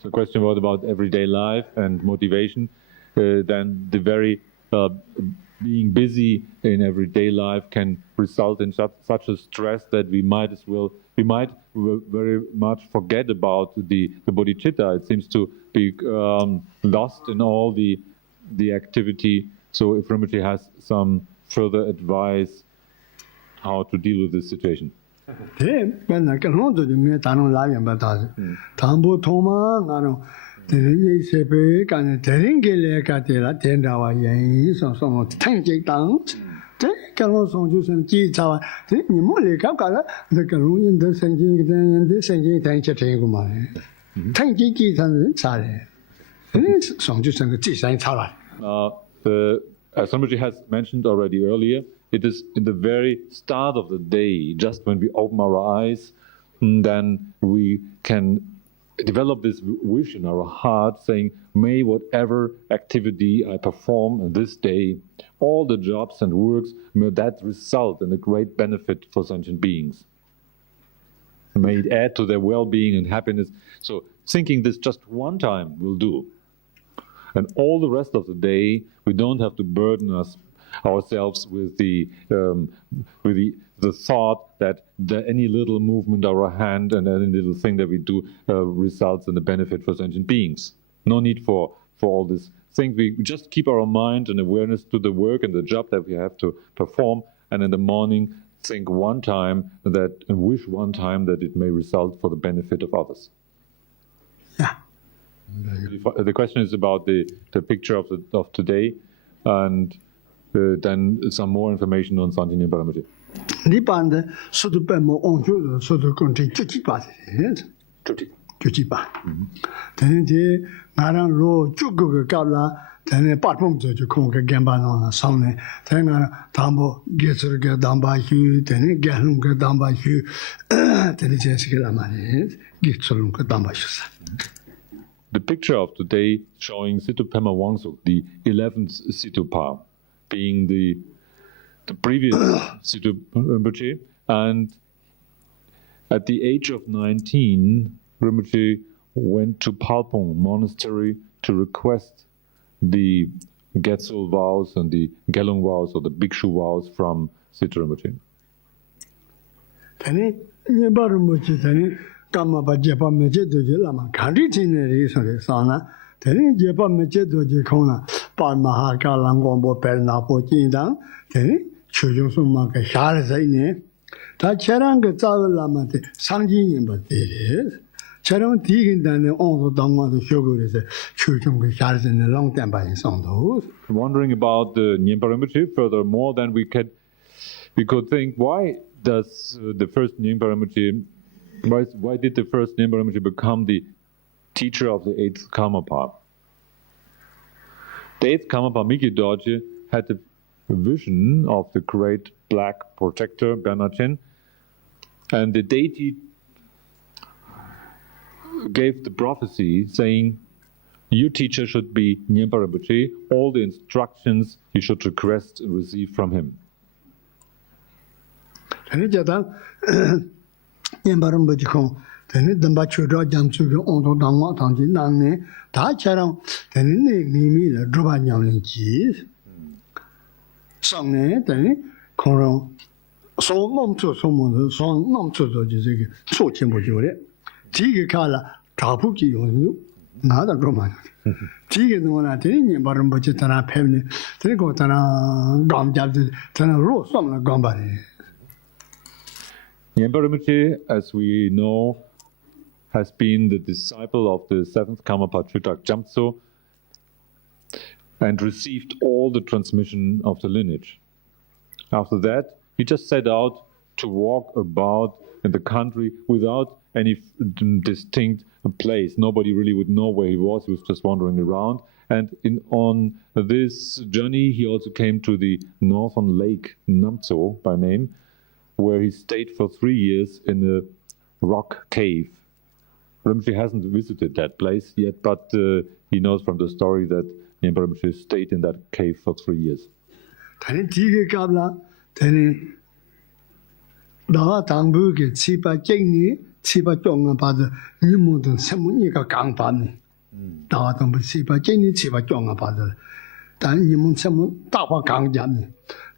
So the question was about everyday life and motivation. Then the very being busy in everyday life can result in such a stress that we might very much forget about the bodhicitta. It seems to be lost in all the activity. So if Rinpoche has some further advice how to deal with this situation. As Rinpoche has mentioned already earlier, it is in the very start of the day, just when we open our eyes, then we can develop this wish in our heart, saying, may whatever activity I perform in this day, all the jobs and works, may that result in a great benefit for sentient beings. May it add to their well-being and happiness. So thinking this just one time will do. And all the rest of the day, we don't have to burden ourselves with the thought that any little movement of our hand and any little thing that we do results in a benefit for sentient beings. No need for all this thing. We just keep our mind and awareness to the work and the job that we have to perform, and in the morning think one time that and wish one time that it may result for the benefit of others. Yeah. The question is about the picture of today, and then some more information on Sangye Nyenpa Rinpoche. Nipande Situ Pema Wangchuk Situ Kunti Jujipa. Jujipa. Then the Naran Ro Jugu Gabla, then a Patmum to Konga Gambano and Sone, then Tambo gets a Damba Hugh, then Galunga Damba Hugh, then the Jessica Mani, gets a Lunga Damba. The picture of today showing Situ Pema Wangchuk, the 11th Situ Pa, being the previous Situ Rinpoche, and at the age of 19, Rinpoche went to Palpong Monastery to request the Getsul vows and the Gelung vows or the Bhikshu vows from Situ Rinpoche. Nyenpa Rinpoche, Karmapa Jepa Meche Doji Lama Kandi Tineri Sana, Teni Jepa Meche Doji Kona, Par Mahakala Ngombo Pernapo Jindang, Teni Chujung Sumaka Sharzine, Ta Cheranga Zawa Lama Sangye Nyenpa Dere, Cherang Tigin Dane Onzo Dangwa the Sugar is a Chujung Sharzine long time by Sandos. Wondering about the Nyenpa Rinpoche, furthermore, then we could think, why does the first Nyenpa Rinpoche why did the first Nyenpa Rinpoche become the teacher of the 8th Karmapa? The 8th Karmapa Miki Dorje had a vision of the great black protector, Bernachin, and the deity gave the prophecy saying, your teacher should be Nyenpa Rinpoche, all the instructions you should request and receive from him. Nyenpa Rinpoche Kong, then Damba Chudra Jamsuga Onto Dangwa Tangi Nane, Ta Charang, then Nimi, the Druba Yamlin Cheese. Sangne, then Korong, so nom to someone, so nom to the Jizig, so Chimbojure, Tiga Kala, Tapuki, not a Roman. Tiga no one at any Rinpoche Tana Pemni, Trigo Tana Gam Jabs, Tana Ro, some Gambari. Nyenpa Rinpoche, as we know, has been the disciple of the 7th Karmapa Chutak Jamtso and received all the transmission of the lineage. After that, he just set out to walk about in the country without any distinct place. Nobody really would know where he was just wandering around. And on this journey, he also came to the northern lake, Namtso by name, where he stayed for 3 years in a rock cave. Rinpoche hasn't visited that place yet, but he knows from the story that Nyenpa Rinpoche stayed in that cave for 3 years. 치바 쫑아 바드 니모든 세문이가 강반니 다와던 치바 제니 치바 쫑아 바드 단 니몬 세문 다바 강자니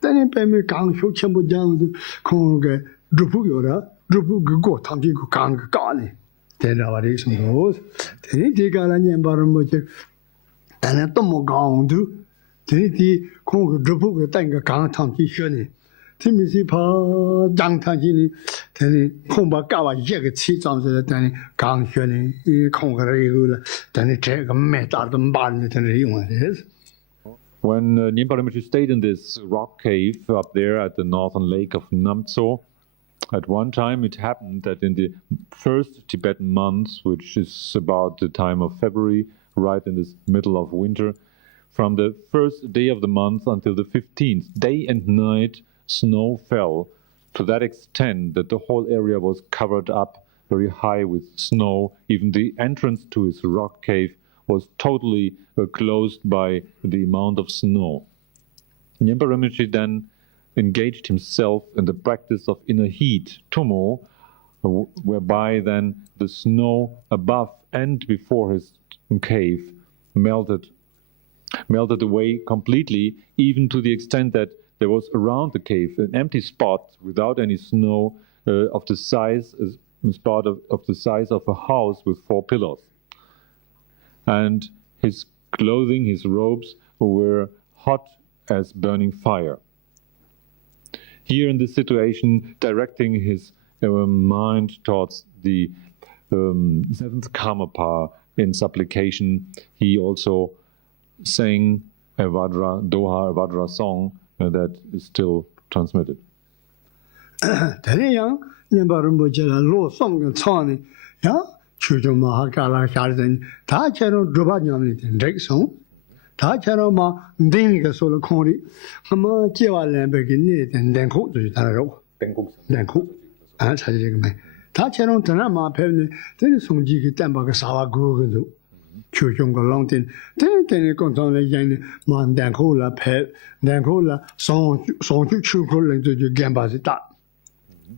但别没刚学全部讲的，看个日不有了，日不个过，他们这个刚个干呢，在那话的什么？这这个了年把人么就，但是多么刚的，这这看个日不个等个刚他们去学呢，这没是怕讲他去呢，这恐怕搞完一个起涨是等你刚学呢，看个这个了，等你这个没打的慢的，等你用的。When Nyenpa Rinpoche stayed in this rock cave up there at the northern lake of Namtso, at one time it happened that in the first Tibetan month, which is about the time of February, right in the middle of winter, from the first day of the month until the 15th, day and night, snow fell to that extent that the whole area was covered up very high with snow. Even the entrance to his rock cave was totally closed by the amount of snow. Nyenpa Rinpoche then engaged himself in the practice of inner heat, Tummo, whereby then the snow above and before his cave melted away completely, even to the extent that there was around the cave an empty spot without any snow of the size of a house with 4 pillars. And his clothing, his robes, were hot as burning fire. Here in this situation, directing his mind towards the 7th Karmapa in supplication, he also sang a Doha Vadra song that is still transmitted. Chujo Mahakala Sharden, Tachero Drobanyam, Drexon, Tachero Ma, Dinga Solo Kori, Hama Jeva Lambergin, and then cook to Taro, then cook, and Sajigame. Tachero Tanama Pevne, then some jiggy Tambaga Sawa Guru, Chujonga Longtin, then you control the Yan, Man Dankola Pep, Dankola, Song Chukul into the Gambazita,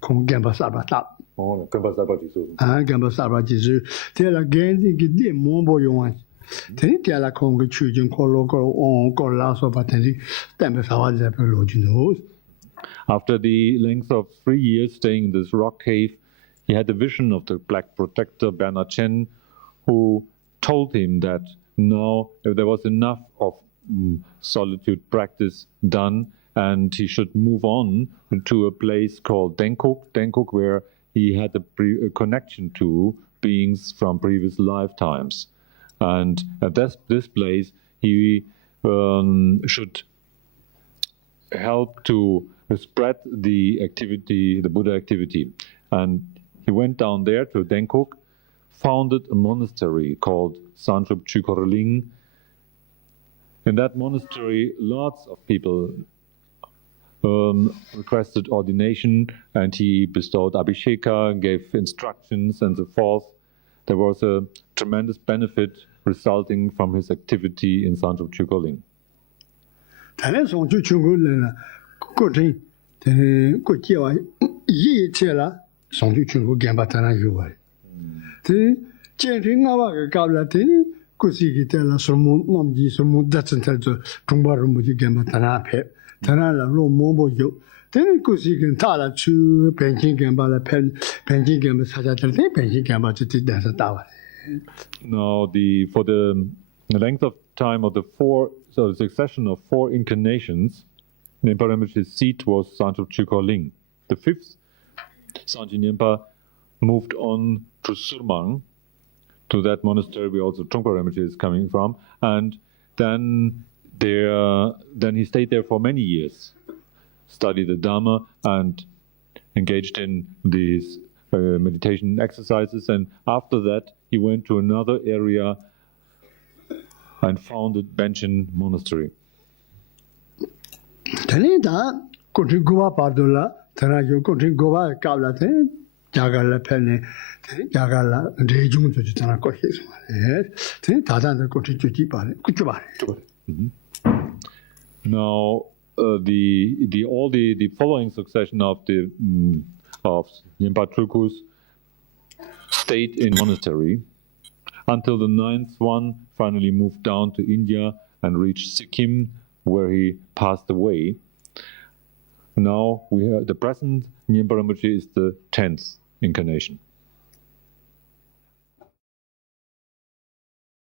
Kong Gambasabata. Gamba Saba Jisu, tell again, the Gidi Mombo Yuan. Tell a Congo Chujin Coloco on Colas of Attending, Tempesawa Zapologin. After the length of 3 years staying in this rock cave, he had a vision of the Black Protector Bernard Chen, who told him that now there was enough of solitude practice done, and he should move on to a place called Denkuk, where he had a connection to beings from previous lifetimes. And at this place, he should help to spread the activity, the Buddha activity. And he went down there to Denkuk, founded a monastery called Sanchup Chukorling. In that monastery, lots of people requested ordination, and he bestowed abhisheka, gave instructions, and so forth. There was a tremendous benefit resulting from his activity in Sanchup Chukorling. Tanala Mombo Yo. Then Kusikan Tala Chu, Penching Gambala Pen, Penching Gamba Sajata, Penching Gamba to dance a tower. Now, for the length of time of the succession of 4 incarnations, Nyenpa Rinpoche's seat was Sanchup Chukorling. The 5th, Sangye Nyenpa moved on to Surmang, to that monastery where also Trungpa Rinpoche is coming from, and then he stayed there for many years, studied the Dharma and engaged in these meditation exercises. And after that, he went to another area and founded Benchen Monastery. Now, the following succession of Nyenpa Trukus stayed in monastery until the 9th one finally moved down to India and reached Sikkim, where he passed away. Now we have the present Nyenpa Rinpoche is the 10th incarnation.